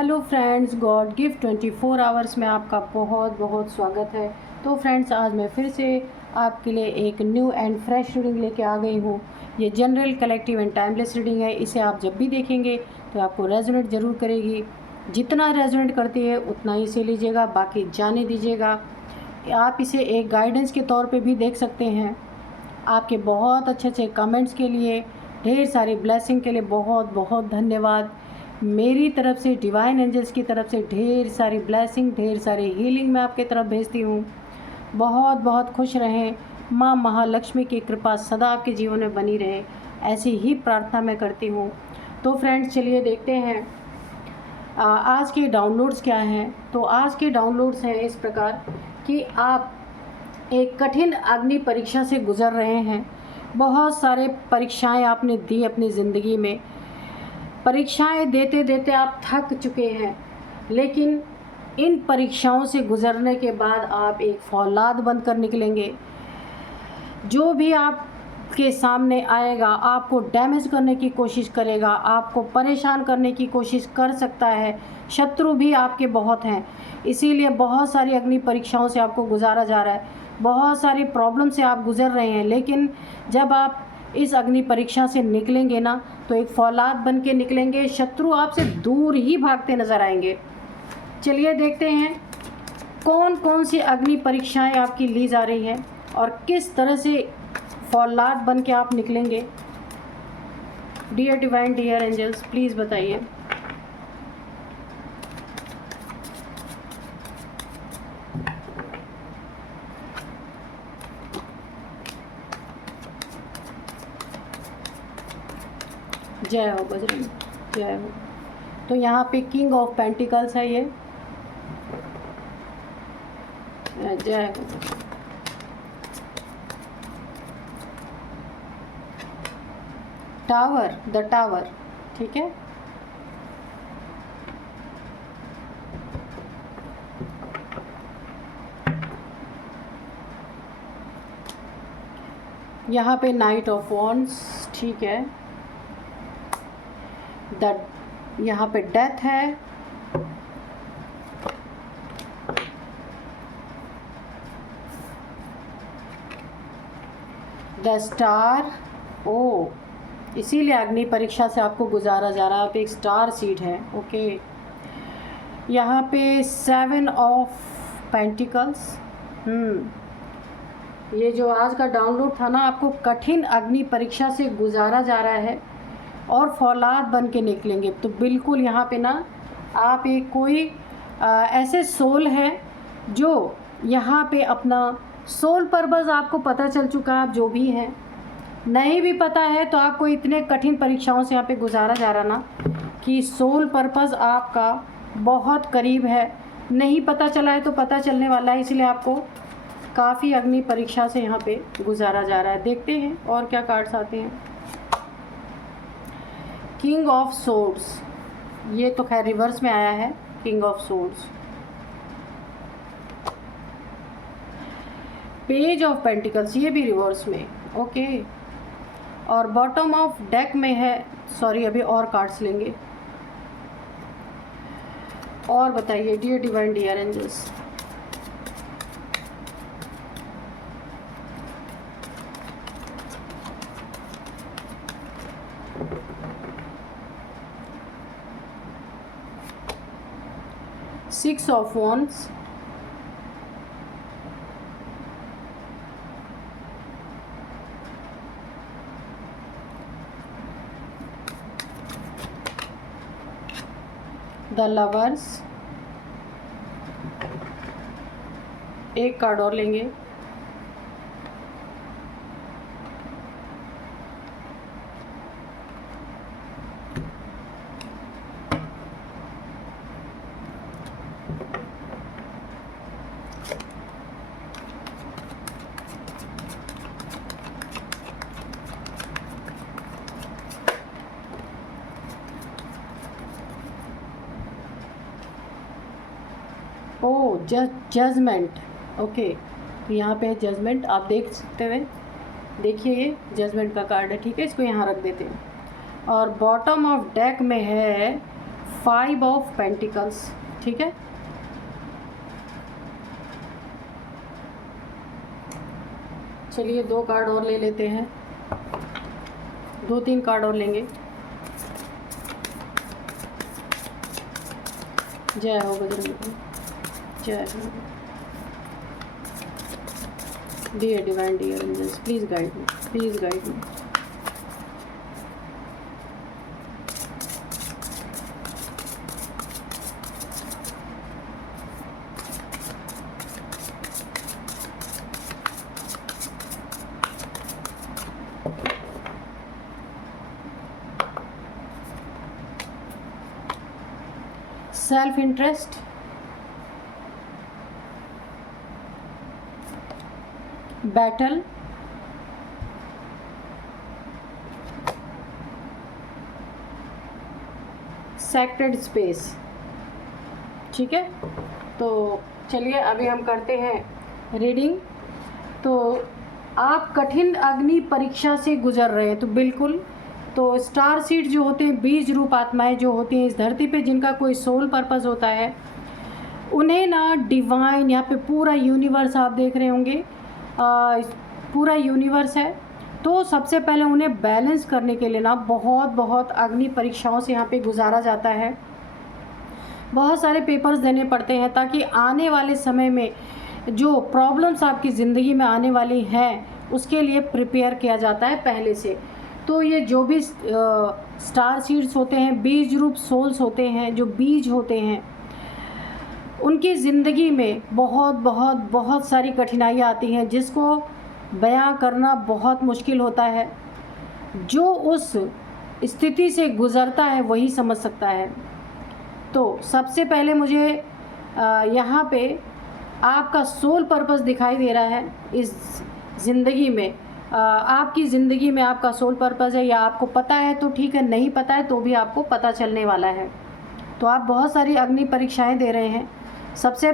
Hello friends, God gift 24 hours में आपका बहुत बहुत स्वागत है। तो फ्रेंड्स, आज मैं फिर से आपके लिए एक न्यू एंड फ्रेश रीडिंग लेके आ गई हूँ। ये general, collective and timeless reading है। इसे आप जब भी देखेंगे तो आपको रेजोनेट ज़रूर करेगी। जितना रेजोनेट करती है उतना ही से लीजिएगा, बाकी जाने दीजिएगा। आप इसे एक गाइडेंस के तौर पे भी देख सकते हैं। आपके बहुत अच्छे अच्छे कमेंट्स के लिए, ढेर सारी ब्लेसिंग के लिए बहुत बहुत धन्यवाद। मेरी तरफ से, डिवाइन एंजल्स की तरफ से ढेर सारी ब्लेसिंग, ढेर सारी हीलिंग मैं आपके तरफ भेजती हूँ। बहुत बहुत खुश रहें। माँ महालक्ष्मी की कृपा सदा आपके जीवन में बनी रहे, ऐसी ही प्रार्थना मैं करती हूँ। तो फ्रेंड्स, चलिए देखते हैं आज के डाउनलोड्स क्या हैं। तो आज के डाउनलोड्स हैं इस प्रकार कि आप एक कठिन अग्नि परीक्षा से गुज़र रहे हैं। बहुत सारे परीक्षाएं आपने दी अपनी ज़िंदगी में। परीक्षाएं देते देते आप थक चुके हैं, लेकिन इन परीक्षाओं से गुज़रने के बाद आप एक फौलाद बनकर निकलेंगे। जो भी आपके सामने आएगा आपको डैमेज करने की कोशिश करेगा, आपको परेशान करने की कोशिश कर सकता है। शत्रु भी आपके बहुत हैं, इसीलिए बहुत सारी अग्नि परीक्षाओं से आपको गुजारा जा रहा है। बहुत सारी प्रॉब्लम से आप गुज़र रहे हैं, लेकिन जब आप इस अग्नि परीक्षा से निकलेंगे ना, तो एक फौलाद बन के निकलेंगे। शत्रु आपसे दूर ही भागते नज़र आएंगे। चलिए देखते हैं कौन कौन सी अग्नि परीक्षाएं आपकी ली जा रही हैं और किस तरह से फौलाद बन के आप निकलेंगे। Dear divine, dear angels, please बताइए। जय हो बजरंग, जय हो। तो यहाँ पे किंग ऑफ पेंटिकल्स है ये। जय हो। टावर, द टावर, ठीक है। यहाँ पे नाइट ऑफ वॉन्ड्स, ठीक है। यहाँ पे डेथ है। द स्टार, ओ, इसीलिए अग्नि परीक्षा से आपको गुजारा जा रहा है। आप एक स्टार सीड है, ओके। यहाँ पे 7 ऑफ पेंटिकल्स। ये जो आज का डाउनलोड था ना, आपको कठिन अग्नि परीक्षा से गुजारा जा रहा है और फौलाद बन के निकलेंगे। तो बिल्कुल यहाँ पे ना आप एक कोई ऐसे सोल है जो यहाँ पे अपना सोल पर्पस आपको पता चल चुका है। आप जो भी हैं, नहीं भी पता है तो आपको इतने कठिन परीक्षाओं से यहाँ पे गुजारा जा रहा ना कि सोल पर्पस आपका बहुत करीब है। नहीं पता चला है तो पता चलने वाला है, इसलिए आपको काफ़ी अग्नि परीक्षा से यहाँ पे गुजारा जा रहा है। देखते हैं और क्या कार्ड्स आते हैं। किंग ऑफ सोर्ड्स, ये तो खैर रिवर्स में आया है। King of swords, page of pentacles, ये भी रिवर्स में, ओके। और बॉटम ऑफ डेक में है। सॉरी, अभी और कार्ड्स लेंगे। और बताइए dear divine, dear angels. Six of Wands, The Lovers, एक कार्ड और लेंगे। Oh, judgment, okay. तो यहाँ पे है जजमेंट, आप देख सकते हैं। देखिए ये जजमेंट का कार्ड है, ठीक है। इसको यहाँ रख देते हैं। और बॉटम ऑफ डेक में है 5 ऑफ पेंटिकल्स, ठीक है। चलिए 2 कार्ड और ले लेते हैं, 2-3 कार्ड और लेंगे। जय हो बजरंग, जय हो। Dear divine, dear angels, please guide me, please guide me. Self interest, battle, sacred space, ठीक है। तो चलिए अभी हम करते हैं रीडिंग। तो आप कठिन अग्नि परीक्षा से गुजर रहे हैं, तो बिल्कुल। तो स्टार सीड जो होते हैं, बीज रूप आत्माएं जो होती हैं इस धरती पे, जिनका कोई सोल पर्पस होता है, उन्हें ना डिवाइन, यहाँ पे पूरा यूनिवर्स आप देख रहे होंगे, पूरा यूनिवर्स है। तो सबसे पहले उन्हें बैलेंस करने के लिए ना बहुत बहुत अग्नि परीक्षाओं से यहाँ पे गुजारा जाता है। बहुत सारे पेपर्स देने पड़ते हैं ताकि आने वाले समय में जो प्रॉब्लम्स आपकी ज़िंदगी में आने वाली हैं उसके लिए प्रिपेयर किया जाता है पहले से। तो ये जो भी स्टार सीड्स होते हैं, बीज रूप सोल्स होते हैं, जो बीज होते हैं, उनकी ज़िंदगी में बहुत बहुत बहुत सारी कठिनाइयाँ आती हैं जिसको बयां करना बहुत मुश्किल होता है। जो उस स्थिति से गुज़रता है वही समझ सकता है। तो सबसे पहले मुझे यहाँ पे आपका सोल पर्पस दिखाई दे रहा है इस ज़िंदगी में। आपकी ज़िंदगी में आपका सोल पर्पस है, या आपको पता है तो ठीक है, नहीं पता है तो भी आपको पता चलने वाला है। तो आप बहुत सारी अग्नि परीक्षाएं दे रहे हैं। सबसे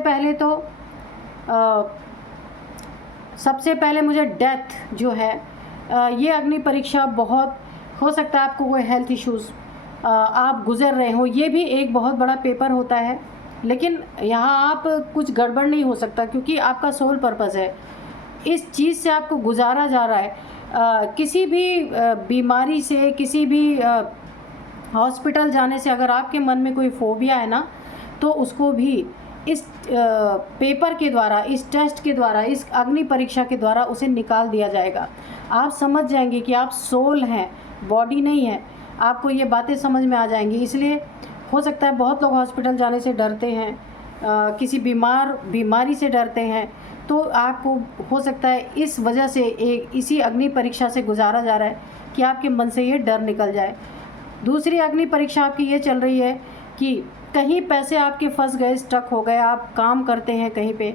पहले मुझे डेथ जो है, ये अग्नि परीक्षा बहुत हो सकता है आपको कोई हेल्थ इश्यूज़ आप गुज़र रहे हो, ये भी एक बहुत बड़ा पेपर होता है। लेकिन यहाँ आप कुछ गड़बड़ नहीं हो सकता क्योंकि आपका सोल पर्पस है। इस चीज़ से आपको गुजारा जा रहा है। किसी भी बीमारी से, किसी भी हॉस्पिटल जाने से अगर आपके मन में कोई फोबिया है ना, तो उसको भी इस पेपर के द्वारा, इस टेस्ट के द्वारा, इस अग्नि परीक्षा के द्वारा उसे निकाल दिया जाएगा। आप समझ जाएंगे कि आप सोल हैं, बॉडी नहीं है। आपको ये बातें समझ में आ जाएंगी। इसलिए हो सकता है बहुत लोग हॉस्पिटल जाने से डरते हैं, किसी बीमारी से डरते हैं। तो आपको हो सकता है इस वजह से इसी अग्नि परीक्षा से गुजारा जा रहा है कि आपके मन से ये डर निकल जाए। दूसरी अग्नि परीक्षा आपकी ये चल रही है कि कहीं पैसे आपके फंस गए, स्टक हो गए। आप काम करते हैं कहीं पे,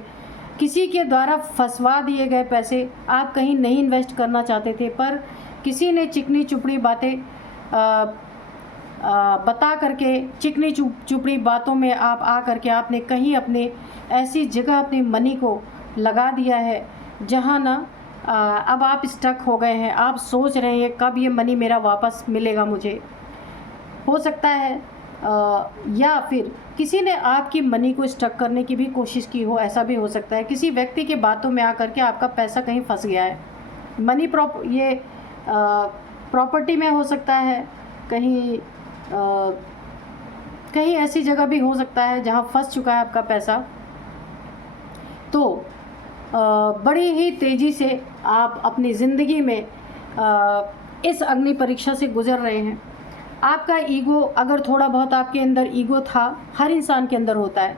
किसी के द्वारा फंसवा दिए गए पैसे, आप कहीं नहीं इन्वेस्ट करना चाहते थे, पर किसी ने चिकनी चुपड़ी बातें बता करके, चिकनी चुपड़ी बातों में आप आ करके आपने कहीं अपने ऐसी जगह अपने मनी को लगा दिया है जहाँ ना अब आप स्टक हो गए हैं। आप सोच रहे हैं कब ये मनी मेरा वापस मिलेगा मुझे। हो सकता है या फिर किसी ने आपकी मनी को स्टक करने की भी कोशिश की हो, ऐसा भी हो सकता है। किसी व्यक्ति के बातों में आकर के आपका पैसा कहीं फंस गया है। मनी प्रॉपर्टी में हो सकता है, कहीं ऐसी जगह भी हो सकता है जहां फंस चुका है आपका पैसा। तो बड़ी ही तेज़ी से आप अपनी ज़िंदगी में इस अग्नि परीक्षा से गुज़र रहे हैं। आपका ईगो, अगर थोड़ा बहुत आपके अंदर ईगो था, हर इंसान के अंदर होता है,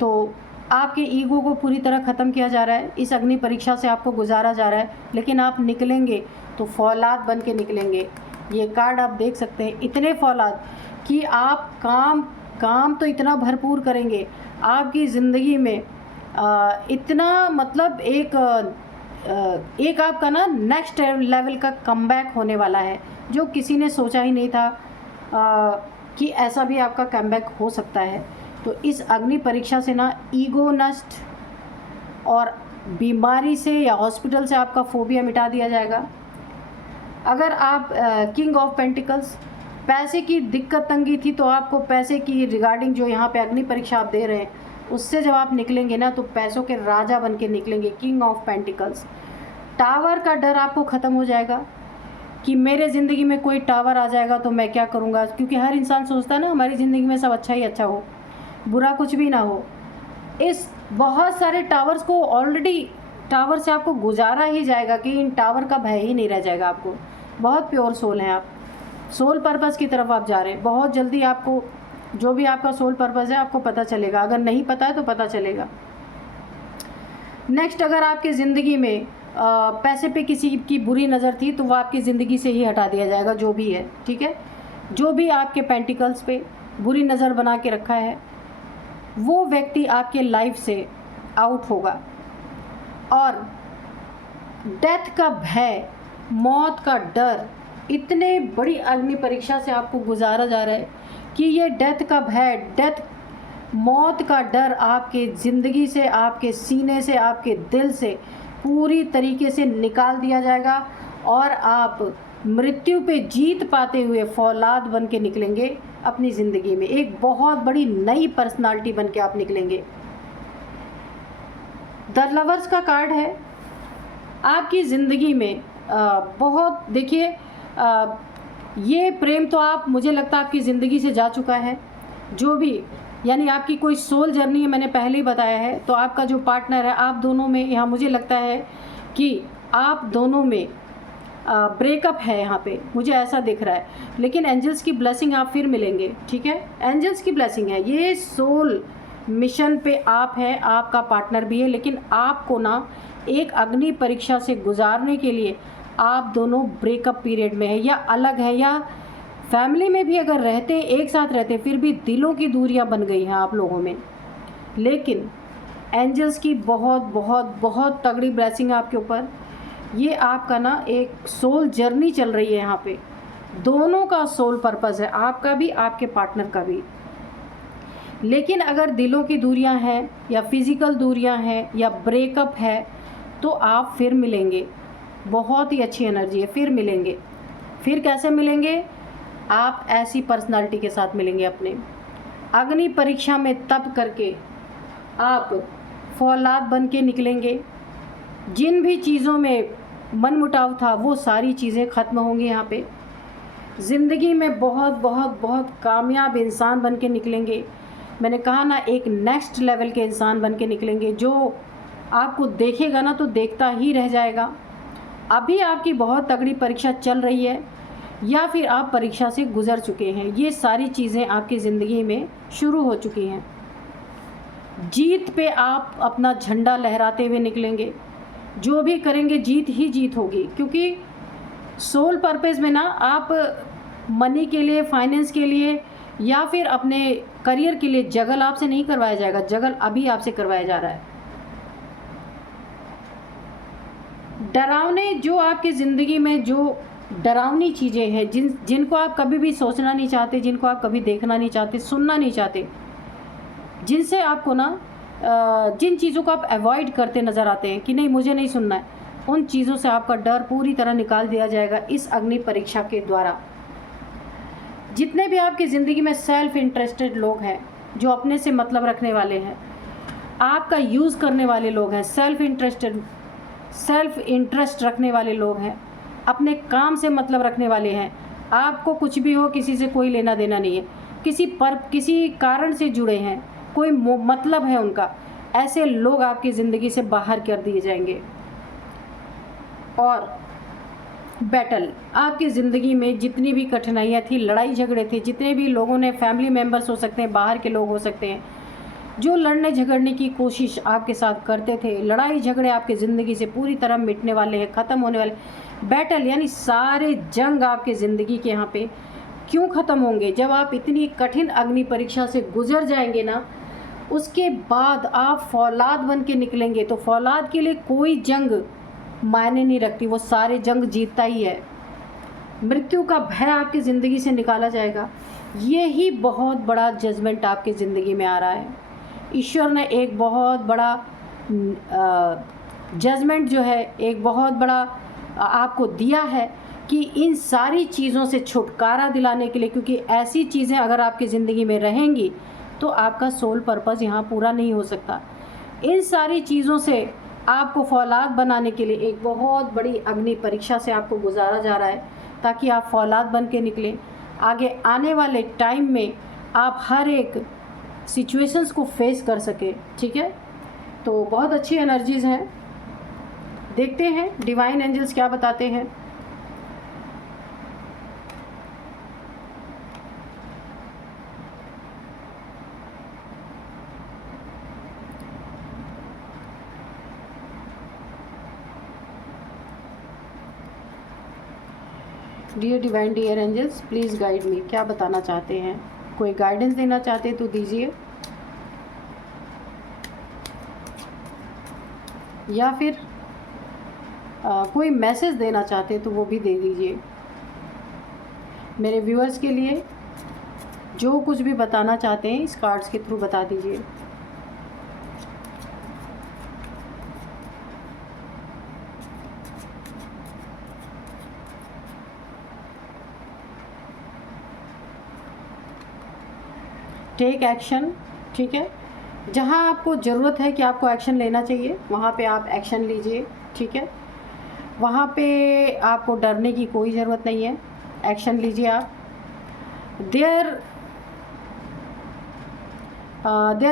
तो आपके ईगो को पूरी तरह ख़त्म किया जा रहा है। इस अग्नि परीक्षा से आपको गुजारा जा रहा है, लेकिन आप निकलेंगे तो फौलाद बन के निकलेंगे। ये कार्ड आप देख सकते हैं, इतने फौलाद कि आप काम तो इतना भरपूर करेंगे। आपकी ज़िंदगी में इतना मतलब एक आपका ना नेक्स्ट लेवल का कमबैक होने वाला है, जो किसी ने सोचा ही नहीं था कि ऐसा भी आपका कमबैक हो सकता है। तो इस अग्नि परीक्षा से ना ईगो नष्ट और बीमारी से या हॉस्पिटल से आपका फोबिया मिटा दिया जाएगा। अगर आप किंग ऑफ पेंटिकल्स, पैसे की दिक्कत तंगी थी, तो आपको पैसे की रिगार्डिंग जो यहाँ पे अग्नि परीक्षा आप दे रहे हैं उससे जब आप निकलेंगे ना तो पैसों के राजा बन के निकलेंगे, किंग ऑफ पेंटिकल्स। टावर का डर आपको ख़त्म हो जाएगा कि मेरे ज़िंदगी में कोई टावर आ जाएगा तो मैं क्या करूँगा, क्योंकि हर इंसान सोचता है ना हमारी ज़िंदगी में सब अच्छा ही अच्छा हो, बुरा कुछ भी ना हो। इस बहुत सारे टावर्स को ऑलरेडी टावर से आपको गुजारा ही जाएगा कि इन टावर का भय ही नहीं रह जाएगा आपको। बहुत प्योर सोल हैं आप, सोल पर्पस की तरफ आप जा रहे हैं। बहुत जल्दी आपको जो भी आपका सोल पर्पस है आपको पता चलेगा, अगर नहीं पता है तो पता चलेगा। नेक्स्ट, अगर आपकी ज़िंदगी में पैसे पे किसी की बुरी नज़र थी तो वो आपकी ज़िंदगी से ही हटा दिया जाएगा, जो भी है, ठीक है। जो भी आपके पेंटिकल्स पे बुरी नज़र बना के रखा है वो व्यक्ति आपके लाइफ से आउट होगा। और डेथ का भय, मौत का डर, इतने बड़ी अग्नि परीक्षा से आपको गुजारा जा रहा है कि ये डेथ का भय, मौत का डर आपके ज़िंदगी से, आपके सीने से, आपके दिल से पूरी तरीके से निकाल दिया जाएगा और आप मृत्यु पे जीत पाते हुए फौलाद बन के निकलेंगे अपनी ज़िंदगी में। एक बहुत बड़ी नई पर्सनालिटी बन के आप निकलेंगे। द लवर्स का कार्ड है। आपकी ज़िंदगी में बहुत, देखिए, ये प्रेम तो आप, मुझे लगता है आपकी ज़िंदगी से जा चुका है। जो भी, यानी आपकी कोई सोल जर्नी है, मैंने पहले ही बताया है। तो आपका जो पार्टनर है, आप दोनों में यहाँ मुझे लगता है कि आप दोनों में ब्रेकअप है यहाँ पे, मुझे ऐसा दिख रहा है। लेकिन एंजल्स की ब्लेसिंग आप फिर मिलेंगे, ठीक है। एंजल्स की ब्लेसिंग है। ये सोल मिशन पे आप हैं, आपका पार्टनर भी है, लेकिन आपको ना एक अग्नि परीक्षा से गुजारने के लिए आप दोनों ब्रेकअप पीरियड में है, या अलग है, या फैमिली में भी अगर रहते, एक साथ रहते, फिर भी दिलों की दूरियां बन गई हैं आप लोगों में। लेकिन एंजल्स की बहुत बहुत बहुत तगड़ी ब्लेसिंग आपके ऊपर। ये आपका ना एक सोल जर्नी चल रही है यहाँ पे। दोनों का सोल पर्पस है, आपका भी, आपके पार्टनर का भी। लेकिन अगर दिलों की दूरियां हैं, या फिज़िकल दूरियां हैं, या ब्रेकअप है, तो आप फिर मिलेंगे। बहुत ही अच्छी एनर्जी है, फिर मिलेंगे। फिर कैसे मिलेंगे? आप ऐसी पर्सनालिटी के साथ मिलेंगे अपने। अग्नि परीक्षा में तप करके आप फौलाद बन के निकलेंगे। जिन भी चीज़ों में मनमुटाव था वो सारी चीज़ें ख़त्म होंगी यहाँ पे। ज़िंदगी में बहुत बहुत बहुत कामयाब इंसान बन के निकलेंगे। मैंने कहा ना, एक नेक्स्ट लेवल के इंसान बन के निकलेंगे, जो आपको देखेगा ना तो देखता ही रह जाएगा। अभी आपकी बहुत तगड़ी परीक्षा चल रही है, या फिर आप परीक्षा से गुजर चुके हैं। ये सारी चीज़ें आपकी ज़िंदगी में शुरू हो चुकी हैं। जीत पे आप अपना झंडा लहराते हुए निकलेंगे। जो भी करेंगे जीत ही जीत होगी, क्योंकि सोल पर्पस में ना आप मनी के लिए, फाइनेंस के लिए, या फिर अपने करियर के लिए जगल आपसे नहीं करवाया जाएगा। जगल अभी आपसे करवाया जा रहा है। डरावने, जो आपकी ज़िंदगी में जो डरावनी चीज़ें हैं, जिनको आप कभी भी सोचना नहीं चाहते, जिनको आप कभी देखना नहीं चाहते, सुनना नहीं चाहते, जिनसे आपको ना जिन चीज़ों को आप अवॉइड करते नज़र आते हैं कि नहीं मुझे नहीं सुनना है, उन चीज़ों से आपका डर पूरी तरह निकाल दिया जाएगा इस अग्नि परीक्षा के द्वारा। जितने भी आपकी ज़िंदगी में सेल्फ इंटरेस्टेड लोग हैं, जो अपने से मतलब रखने वाले हैं, आपका यूज़ करने वाले लोग हैं, सेल्फ इंटरेस्ट रखने वाले लोग हैं, अपने काम से मतलब रखने वाले हैं, आपको कुछ भी हो किसी से कोई लेना देना नहीं है, किसी कारण से जुड़े हैं, कोई मतलब है उनका, ऐसे लोग आपकी ज़िंदगी से बाहर कर दिए जाएंगे। और बैटल, आपकी ज़िंदगी में जितनी भी कठिनाइयाँ थी, लड़ाई झगड़े थे, जितने भी लोगों ने, फैमिली मेम्बर्स हो सकते हैं, बाहर के लोग हो सकते हैं, जो लड़ने झगड़ने की कोशिश आपके साथ करते थे, लड़ाई झगड़े आपकी ज़िंदगी से पूरी तरह मिटने वाले हैं, ख़त्म होने वाले। बैटल यानी सारे जंग आपके ज़िंदगी के यहाँ पे क्यों ख़त्म होंगे? जब आप इतनी कठिन अग्नि परीक्षा से गुजर जाएंगे ना, उसके बाद आप फौलाद बन के निकलेंगे। तो फौलाद के लिए कोई जंग मायने नहीं रखती, वो सारे जंग जीतता ही है। मृत्यु का भय आपकी ज़िंदगी से निकाला जाएगा। ये ही बहुत बड़ा जजमेंट आपकी ज़िंदगी में आ रहा है। ईश्वर ने एक बहुत बड़ा जजमेंट जो है, एक बहुत बड़ा आपको दिया है कि इन सारी चीज़ों से छुटकारा दिलाने के लिए, क्योंकि ऐसी चीज़ें अगर आपकी ज़िंदगी में रहेंगी तो आपका सोल पर्पस यहाँ पूरा नहीं हो सकता। इन सारी चीज़ों से आपको फौलाद बनाने के लिए एक बहुत बड़ी अग्नि परीक्षा से आपको गुजारा जा रहा है, ताकि आप फौलाद बन के निकलें। आगे आने वाले टाइम में आप हर एक सिचुएशंस को फेस कर सकें, ठीक है। तो बहुत अच्छी एनर्जीज़ हैं। देखते हैं डिवाइन एंजल्स क्या बताते हैं। Dear divine, dear angels, please guide me. क्या बताना चाहते हैं? कोई गाइडेंस देना चाहते हैं तो दीजिए, या फिर कोई मैसेज देना चाहते हैं तो वो भी दे दीजिए। मेरे व्यूअर्स के लिए जो कुछ भी बताना चाहते हैं इस कार्ड्स के थ्रू बता दीजिए। टेक एक्शन, ठीक है। जहाँ आपको ज़रूरत है कि आपको एक्शन लेना चाहिए वहाँ पे आप एक्शन लीजिए, ठीक है। वहाँ पे आपको डरने की कोई ज़रूरत नहीं है, एक्शन लीजिए आप। There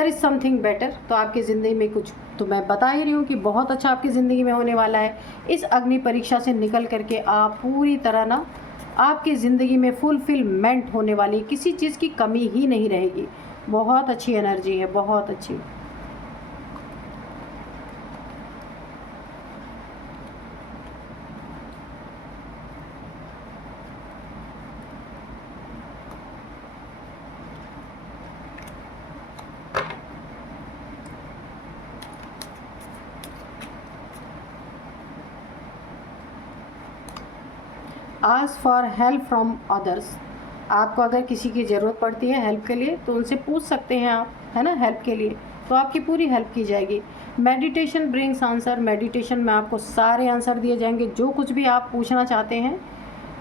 is something better. तो आपकी ज़िंदगी में कुछ, तो मैं बता ही रही हूँ कि बहुत अच्छा आपकी ज़िंदगी में होने वाला है। इस अग्नि परीक्षा से निकल करके आप पूरी तरह ना, आपकी ज़िंदगी में फुलफिलमेंट होने वाली, किसी चीज़ की कमी ही नहीं रहेगी। बहुत अच्छी एनर्जी है, बहुत अच्छी। Ask for help from others. आपको अगर किसी की ज़रूरत पड़ती है हेल्प के लिए तो उनसे पूछ सकते हैं आप, है ना, हेल्प के लिए, तो आपकी पूरी हेल्प की जाएगी। Meditation brings answer. मेडिटेशन में आपको सारे आंसर दिए जाएंगे। जो कुछ भी आप पूछना चाहते हैं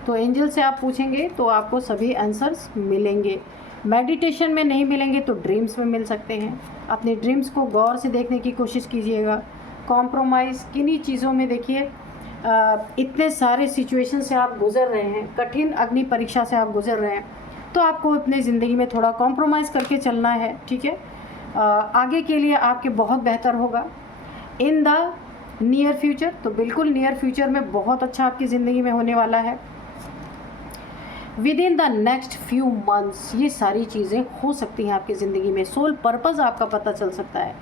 तो एंजल से आप पूछेंगे तो आपको सभी आंसर्स मिलेंगे। मेडिटेशन में नहीं मिलेंगे तो ड्रीम्स में मिल सकते हैं। अपने ड्रीम्स को गौर से देखने की कोशिश कीजिएगा। कॉम्प्रोमाइज़ किन्हीं चीज़ों में, देखिए इतने सारे सिचुएशन से आप गुज़र रहे हैं, कठिन अग्नि परीक्षा से आप गुज़र रहे हैं, तो आपको अपनी ज़िंदगी में थोड़ा कॉम्प्रोमाइज़ करके चलना है, ठीक है। आगे के लिए आपके बहुत बेहतर होगा इन द नियर फ्यूचर। तो बिल्कुल नियर फ्यूचर में बहुत अच्छा आपकी ज़िंदगी में होने वाला है। With in the next few months ये सारी चीज़ें हो सकती हैं आपकी ज़िंदगी में। सोल पर्पस आपका पता चल सकता है।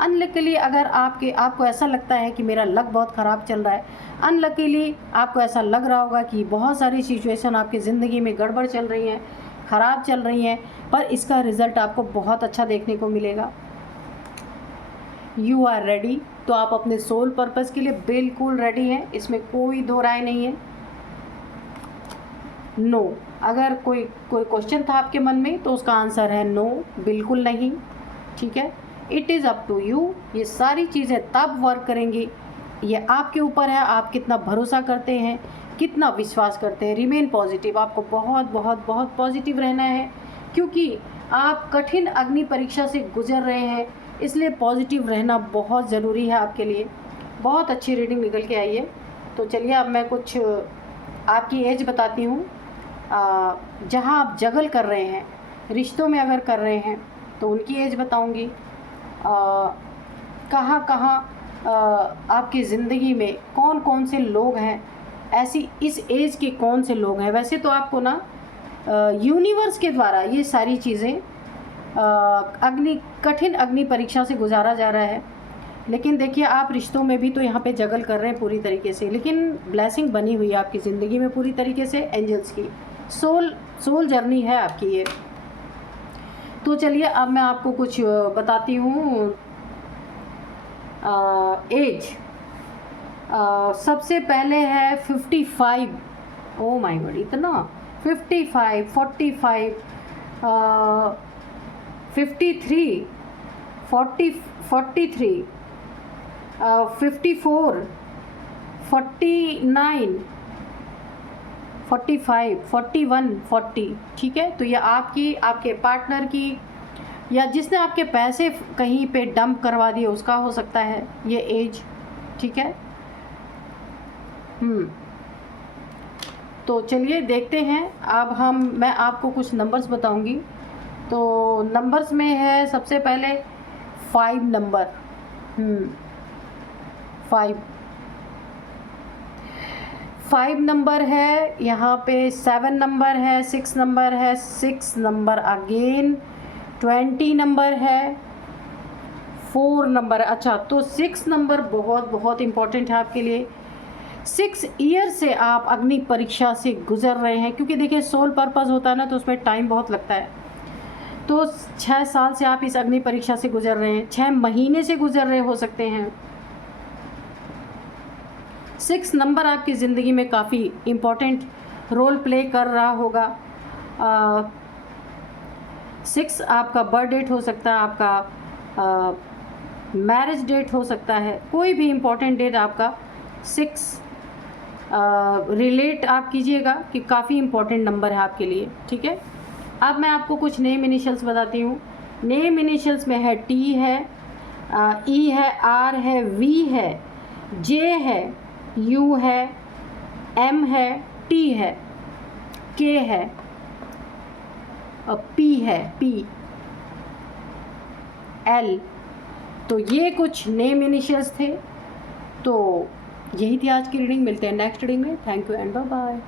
अनलकीली अगर आपको ऐसा लगता है कि मेरा लक बहुत ख़राब चल रहा है, अनलकीली आपको ऐसा लग रहा होगा कि बहुत सारी सिचुएशन आपकी ज़िंदगी में गड़बड़ चल रही हैं, ख़राब चल रही हैं, पर इसका रिज़ल्ट आपको बहुत अच्छा देखने को मिलेगा। You are ready. तो आप अपने सोल पर्पस के लिए बिल्कुल रेडी हैं, इसमें कोई दो राय नहीं है। नो। अगर कोई क्वेश्चन था आपके मन में तो उसका आंसर है नो, बिल्कुल नहीं, ठीक है। It is up to you. ये सारी चीज़ें तब वर्क करेंगी, ये आपके ऊपर है, आप कितना भरोसा करते हैं, कितना विश्वास करते हैं। Remain positive. आपको बहुत बहुत बहुत पॉजिटिव रहना है, क्योंकि आप कठिन अग्नि परीक्षा से गुजर रहे हैं, इसलिए पॉजिटिव रहना बहुत ज़रूरी है आपके लिए। बहुत अच्छी रीडिंग निकल के आई है। तो चलिए अब मैं कुछ आपकी एज बताती हूँ। जहाँ आप जगल कर रहे हैं, रिश्तों में अगर कर रहे हैं तो उनकी एज बताऊँगी। कहाँ कहाँ आपकी ज़िंदगी में कौन कौन से लोग हैं, ऐसी इस एज के कौन से लोग हैं। वैसे तो आपको ना यूनिवर्स के द्वारा ये सारी चीज़ें कठिन अग्नि परीक्षा से गुजारा जा रहा है, लेकिन देखिए आप रिश्तों में भी तो यहाँ पे जगल कर रहे हैं पूरी तरीके से, लेकिन ब्लेसिंग बनी हुई है आपकी ज़िंदगी में पूरी तरीके से एंजल्स की। सोल जर्नी है आपकी ये। तो चलिए अब मैं आपको कुछ बताती हूँ। एज सबसे पहले है 55। ओ माय गॉड, इतना 55, 45, 53, 43, 54, 49, 45, 41, 40, ठीक है। तो ये आपकी, आपके पार्टनर की, या जिसने आपके पैसे कहीं पे डंप करवा दिए उसका हो सकता है ये एज, ठीक है। तो चलिए देखते हैं। अब मैं आपको कुछ नंबर्स बताऊंगी। तो नंबर्स में है सबसे पहले 5 नंबर। 5 नंबर है, यहाँ पे 7 नंबर है, 6 नंबर है, 6 नंबर अगेन, 20 नंबर है, 4 नंबर। अच्छा, तो 6 नंबर बहुत बहुत इम्पोर्टेंट है आपके लिए। 6 ईयर से आप अग्नि परीक्षा से गुजर रहे हैं, क्योंकि देखिए सोल पर्पस होता है ना, तो उसमें टाइम बहुत लगता है। तो 6 साल से आप इस अग्नि परीक्षा से गुजर रहे हैं, 6 महीने से गुजर रहे हो सकते हैं। 6 नंबर आपकी ज़िंदगी में काफ़ी इम्पोर्टेंट रोल प्ले कर रहा होगा। 6 आपका बर्थ डेट हो सकता है, आपका मैरिज डेट हो सकता है, कोई भी इम्पोर्टेंट डेट आपका 6 रिलेट आप कीजिएगा कि काफ़ी इम्पोर्टेंट नंबर है आपके लिए, ठीक है। अब मैं आपको कुछ नेम इनिशियल्स बताती हूँ। नेम इनिशियल्स में है टी है, ई है, आर है, वी है, जे है, यू है, एम है, टी है, के है, पी है, पी, एल। तो ये कुछ नेम इनिशियल्स थे। तो यही थी आज की रीडिंग। मिलते हैं नेक्स्ट रीडिंग में। Thank you and bye bye.